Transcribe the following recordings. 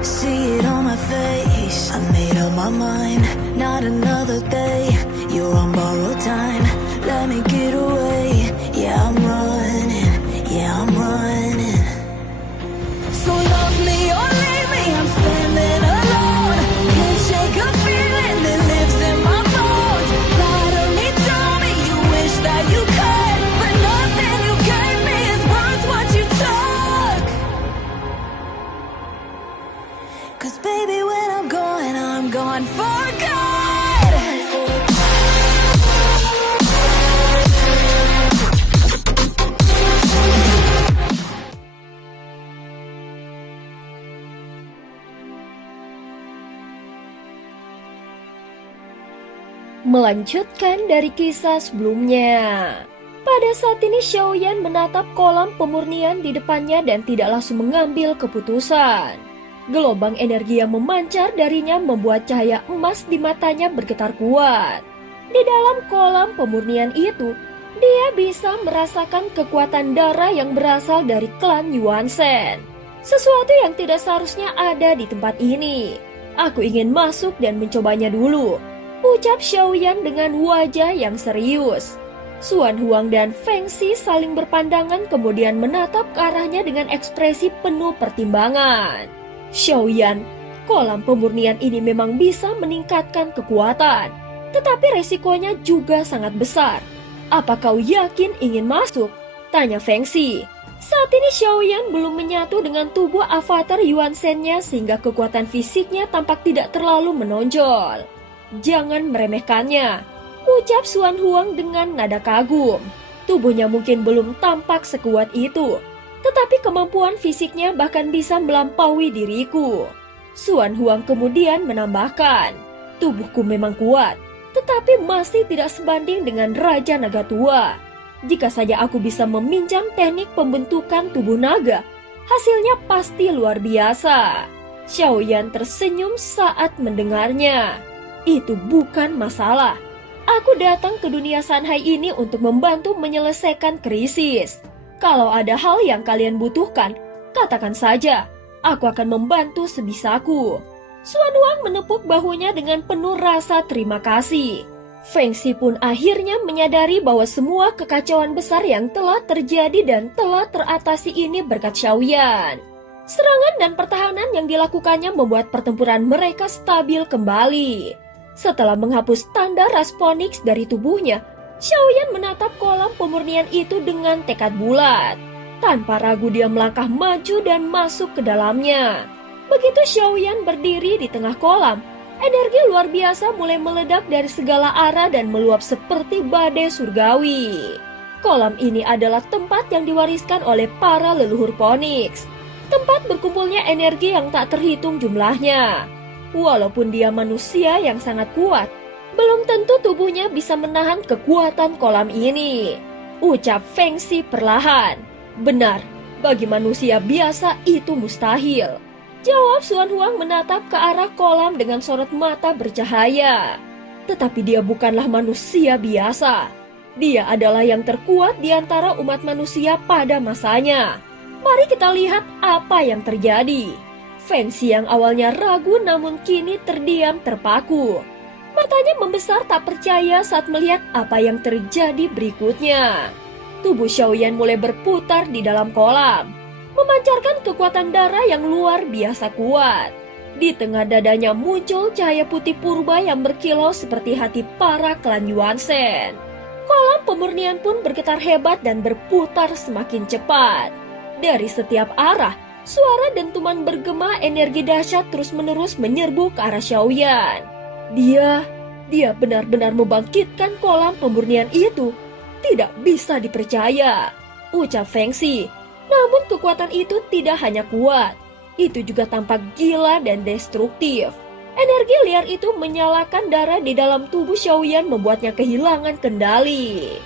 See it on my face, I made up my mind. Not another day, you're on borrowed time. Let me get away, yeah I'm running, yeah I'm running. So love me or leave me, I'm standing alone. Can't shake a feeling that lives in my bones. Lie to me, tell me you wish that you could, but nothing you gave me is worth what you took. 'Cause baby when I'm gone for good. Melanjutkan dari kisah sebelumnya. Pada saat ini Xiaoyan menatap kolam pemurnian di depannya dan tidak langsung mengambil keputusan. Gelombang energi yang memancar darinya membuat cahaya emas di matanya bergetar kuat. Di dalam kolam pemurnian itu, dia bisa merasakan kekuatan darah yang berasal dari klan Yuan Shen. Sesuatu yang tidak seharusnya ada di tempat ini. Aku ingin masuk dan mencobanya dulu, ucap Xiaoyan dengan wajah yang serius. Xuan Huang dan Feng Xi saling berpandangan kemudian menatap ke arahnya dengan ekspresi penuh pertimbangan. Xiaoyan, kolam pemurnian ini memang bisa meningkatkan kekuatan, tetapi resikonya juga sangat besar. Apa kau yakin ingin masuk? Tanya Feng Xi. Saat ini Xiaoyan belum menyatu dengan tubuh avatar Yuan Shen-nya sehingga kekuatan fisiknya tampak tidak terlalu menonjol. Jangan meremehkannya, ucap Xuan Huang dengan nada kagum. Tubuhnya mungkin belum tampak sekuat itu, tetapi kemampuan fisiknya bahkan bisa melampaui diriku. Xuan Huang kemudian menambahkan, tubuhku memang kuat, tetapi masih tidak sebanding dengan Raja Naga Tua. Jika saja aku bisa meminjam teknik pembentukan tubuh naga, hasilnya pasti luar biasa. Xiaoyan tersenyum saat mendengarnya. Itu bukan masalah. Aku datang ke dunia Sanhai ini untuk membantu menyelesaikan krisis. Kalau ada hal yang kalian butuhkan, katakan saja. Aku akan membantu sebisaku. Xuan Huang menepuk bahunya dengan penuh rasa terima kasih. Feng Xi pun akhirnya menyadari bahwa semua kekacauan besar yang telah terjadi dan telah teratasi ini berkat Xiaoyan. Serangan dan pertahanan yang dilakukannya membuat pertempuran mereka stabil kembali. Setelah menghapus tanda Rasponix dari tubuhnya, Xiaoyan menatap kolam pemurnian itu dengan tekad bulat. Tanpa ragu dia melangkah maju dan masuk ke dalamnya. Begitu Xiaoyan berdiri di tengah kolam, energi luar biasa mulai meledak dari segala arah dan meluap seperti badai surgawi. Kolam ini adalah tempat yang diwariskan oleh para leluhur Ponix. Tempat berkumpulnya energi yang tak terhitung jumlahnya. Walaupun dia manusia yang sangat kuat, belum tentu tubuhnya bisa menahan kekuatan kolam ini, ucap Feng Xi perlahan. Benar, bagi manusia biasa itu mustahil, jawab Xuan Huang menatap ke arah kolam dengan sorot mata bercahaya. Tetapi dia bukanlah manusia biasa. Dia adalah yang terkuat di antara umat manusia pada masanya. Mari kita lihat apa yang terjadi. Feng Xi yang awalnya ragu namun kini terdiam terpaku. Matanya membesar tak percaya saat melihat apa yang terjadi berikutnya. Tubuh Xiaoyan mulai berputar di dalam kolam, memancarkan kekuatan darah yang luar biasa kuat. Di tengah dadanya muncul cahaya putih purba yang berkilau seperti hati para klan Yuan Shen. Kolam pemurnian pun bergetar hebat dan berputar semakin cepat. Dari setiap arah, suara dentuman bergema energi dahsyat terus-menerus menyerbu ke arah Xiaoyan. Dia benar-benar membangkitkan kolam pemurnian itu. Tidak bisa dipercaya, ucap Feng Xi. Namun kekuatan itu tidak hanya kuat, itu juga tampak gila dan destruktif. Energi liar itu menyalakan darah di dalam tubuh Xiaoyan membuatnya kehilangan kendali.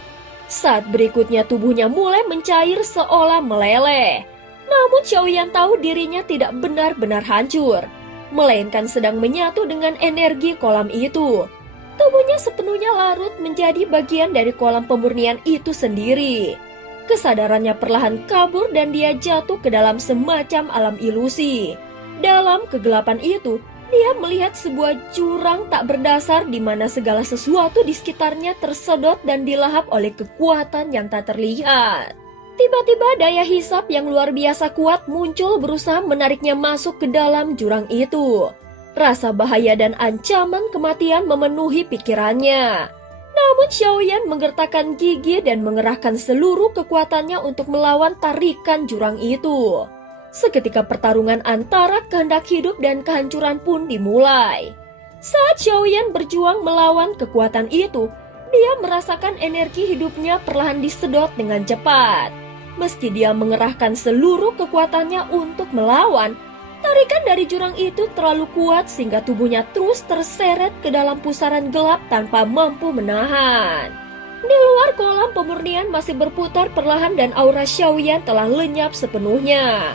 Saat berikutnya tubuhnya mulai mencair seolah meleleh. Namun Xiaoyan tahu dirinya tidak benar-benar hancur, melainkan sedang menyatu dengan energi kolam itu. Tubuhnya sepenuhnya larut menjadi bagian dari kolam pemurnian itu sendiri. Kesadarannya perlahan kabur dan dia jatuh ke dalam semacam alam ilusi. Dalam kegelapan itu, dia melihat sebuah jurang tak berdasar di mana segala sesuatu di sekitarnya tersedot dan dilahap oleh kekuatan yang tak terlihat. Tiba-tiba daya hisap yang luar biasa kuat muncul berusaha menariknya masuk ke dalam jurang itu. Rasa bahaya dan ancaman kematian memenuhi pikirannya. Namun Xiaoyan menggertakkan gigi dan mengerahkan seluruh kekuatannya untuk melawan tarikan jurang itu. Seketika pertarungan antara kehendak hidup dan kehancuran pun dimulai. Saat Xiaoyan berjuang melawan kekuatan itu, dia merasakan energi hidupnya perlahan disedot dengan cepat. Meski dia mengerahkan seluruh kekuatannya untuk melawan, tarikan dari jurang itu terlalu kuat sehingga tubuhnya terus terseret ke dalam pusaran gelap tanpa mampu menahan. Di luar kolam pemurnian masih berputar perlahan dan aura Xiaoyan telah lenyap sepenuhnya.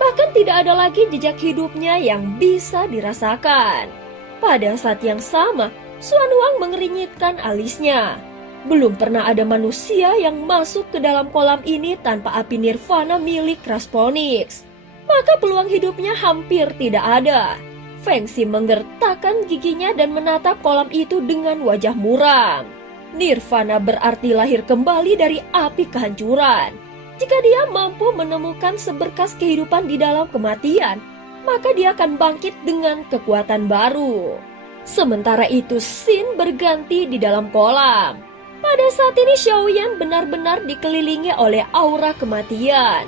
Bahkan tidak ada lagi jejak hidupnya yang bisa dirasakan. Pada saat yang sama, Xuan Huang mengernyitkan alisnya. Belum pernah ada manusia yang masuk ke dalam kolam ini tanpa api nirvana milik Rasponix. Maka peluang hidupnya hampir tidak ada. Feng Xi menggertakkan giginya dan menatap kolam itu dengan wajah muram. Nirvana berarti lahir kembali dari api kehancuran. Jika dia mampu menemukan seberkas kehidupan di dalam kematian, maka dia akan bangkit dengan kekuatan baru. Sementara itu, Xin berganti di dalam kolam. Pada saat ini Xiaoyan benar-benar dikelilingi oleh aura kematian.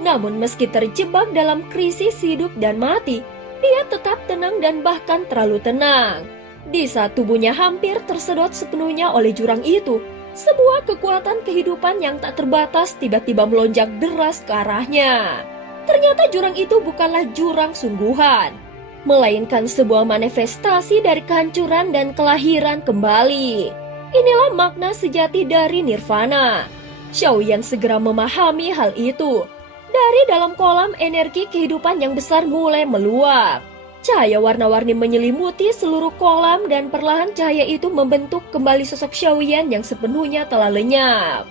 Namun meski terjebak dalam krisis hidup dan mati, dia tetap tenang dan bahkan terlalu tenang. Di saat tubuhnya hampir tersedot sepenuhnya oleh jurang itu, sebuah kekuatan kehidupan yang tak terbatas tiba-tiba melonjak deras ke arahnya. Ternyata jurang itu bukanlah jurang sungguhan, melainkan sebuah manifestasi dari kehancuran dan kelahiran kembali. Inilah makna sejati dari nirvana. Xiaoyan segera memahami hal itu. Dari dalam kolam energi kehidupan yang besar mulai meluap. Cahaya warna-warni menyelimuti seluruh kolam dan perlahan cahaya itu membentuk kembali sosok Xiaoyan yang sepenuhnya telah lenyap.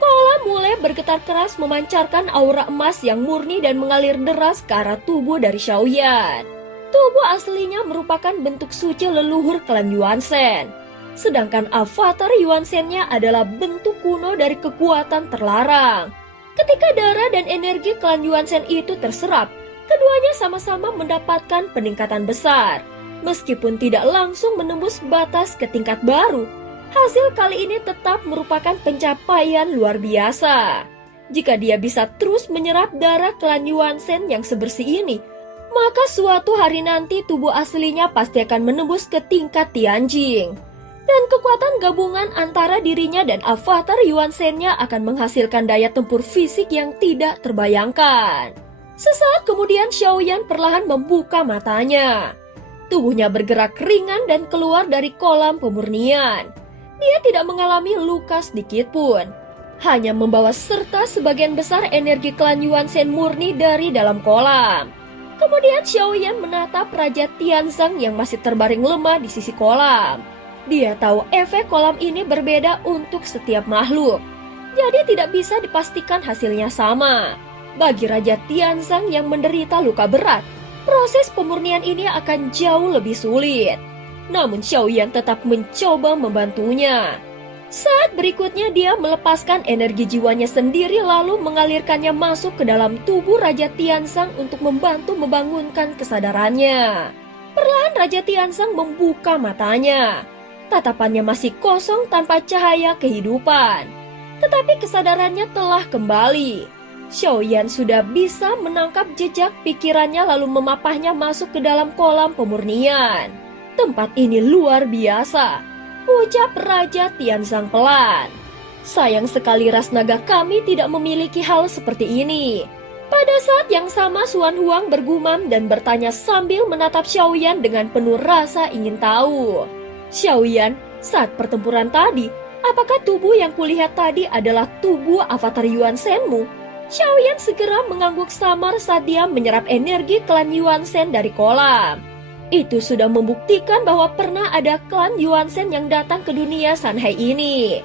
Kolam mulai bergetar keras memancarkan aura emas yang murni dan mengalir deras ke arah tubuh dari Xiaoyan. Tubuh aslinya merupakan bentuk suci leluhur klan Yuanzhen. Sedangkan avatar Yuanzhen-nya adalah bentuk kuno dari kekuatan terlarang. Ketika darah dan energi klan Yuanzhen itu terserap, keduanya sama-sama mendapatkan peningkatan besar. Meskipun tidak langsung menembus batas ke tingkat baru, hasil kali ini tetap merupakan pencapaian luar biasa. Jika dia bisa terus menyerap darah klan Yuanzhen yang sebersih ini, maka suatu hari nanti tubuh aslinya pasti akan menembus ke tingkat Tianjing. Dan kekuatan gabungan antara dirinya dan avatar Yuanzhen-nya akan menghasilkan daya tempur fisik yang tidak terbayangkan. Sesaat kemudian Xiaoyan perlahan membuka matanya. Tubuhnya bergerak ringan dan keluar dari kolam pemurnian. Dia tidak mengalami luka sedikit pun. Hanya membawa serta sebagian besar energi klan Yuanzhen murni dari dalam kolam. Kemudian Xiaoyan menatap Raja Tianzang yang masih terbaring lemah di sisi kolam. Dia tahu efek kolam ini berbeda untuk setiap makhluk. Jadi tidak bisa dipastikan hasilnya sama. Bagi Raja Tianzang yang menderita luka berat, proses pemurnian ini akan jauh lebih sulit. Namun Xiaoyan tetap mencoba membantunya. Saat berikutnya dia melepaskan energi jiwanya sendiri lalu mengalirkannya masuk ke dalam tubuh Raja Tianzang untuk membantu membangunkan kesadarannya. Perlahan Raja Tianzang membuka matanya. Tatapannya masih kosong tanpa cahaya kehidupan. Tetapi kesadarannya telah kembali. Xiaoyan sudah bisa menangkap jejak pikirannya lalu memapahnya masuk ke dalam kolam pemurnian. Tempat ini luar biasa, ucap Raja Tianzang pelan. Sayang sekali ras naga kami tidak memiliki hal seperti ini. Pada saat yang sama Xuan Huang bergumam dan bertanya sambil menatap Xiaoyan dengan penuh rasa ingin tahu. Xiaoyan, saat pertempuran tadi, apakah tubuh yang kulihat tadi adalah tubuh avatar Yuanzhen-mu? Xiaoyan segera mengangguk samar saat dia menyerap energi klan Yuanzhen dari kolam. Itu sudah membuktikan bahwa pernah ada klan Yuanzhen yang datang ke dunia Sanhai ini.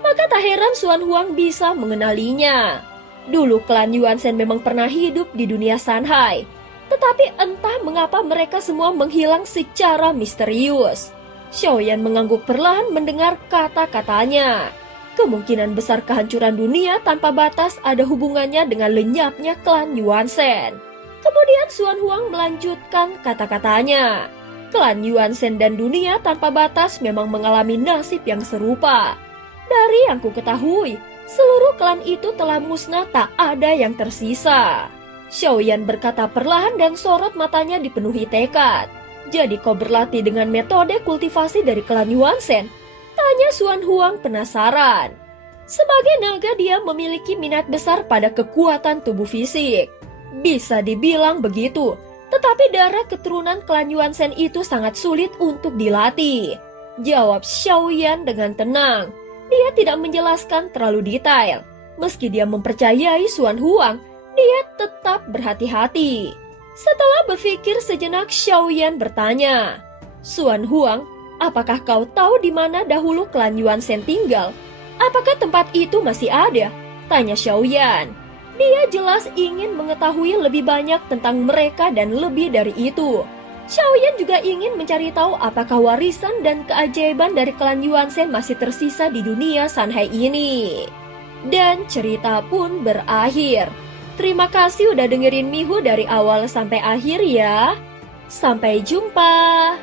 Maka tak heran Xuan Huang bisa mengenalinya. Dulu klan Yuanzhen memang pernah hidup di dunia Sanhai. Tetapi entah mengapa mereka semua menghilang secara misterius. Xiaoyan mengangguk perlahan mendengar kata-katanya. Kemungkinan besar kehancuran dunia tanpa batas ada hubungannya dengan lenyapnya klan Yuan Shen. Kemudian Xuan Huang melanjutkan kata-katanya. Klan Yuan Shen dan dunia tanpa batas memang mengalami nasib yang serupa. Dari yang ku ketahui, seluruh klan itu telah musnah, tak ada yang tersisa. Xiaoyan berkata perlahan dan sorot matanya dipenuhi tekad. Jadi kau berlatih dengan metode kultivasi dari klan Yuan Shen? Tanya Xuan Huang penasaran. Sebagai naga dia memiliki minat besar pada kekuatan tubuh fisik. Bisa dibilang begitu, tetapi darah keturunan klan Yuan Shen itu sangat sulit untuk dilatih. Jawab Xiaoyan dengan tenang. Dia tidak menjelaskan terlalu detail. Meski dia mempercayai Xuan Huang, dia tetap berhati-hati. Setelah berpikir sejenak, Xiaoyan bertanya, Xuan Huang, apakah kau tahu di mana dahulu klan Yuan Shen tinggal? Apakah tempat itu masih ada? Tanya Xiaoyan. Dia jelas ingin mengetahui lebih banyak tentang mereka dan lebih dari itu. Xiaoyan juga ingin mencari tahu apakah warisan dan keajaiban dari klan Yuan Shen masih tersisa di dunia Sanhai ini. Dan cerita pun berakhir. Terima kasih udah dengerin Mihu dari awal sampai akhir ya. Sampai jumpa.